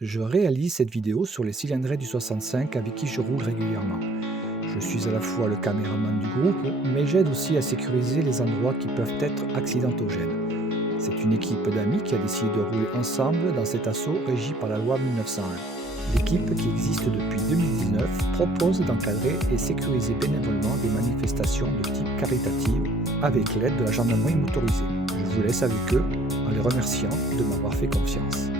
Je réalise cette vidéo sur les cylindrées du 65 avec qui je roule régulièrement. Je suis à la fois le caméraman du groupe, mais j'aide aussi à sécuriser les endroits qui peuvent être accidentogènes. C'est une équipe d'amis qui a décidé de rouler ensemble dans cet assaut régi par la loi 1901. L'équipe, qui existe depuis 2019, propose d'encadrer et sécuriser bénévolement des manifestations de type caritative avec l'aide de la gendarmerie motorisée. Je vous laisse avec eux en les remerciant de m'avoir fait confiance.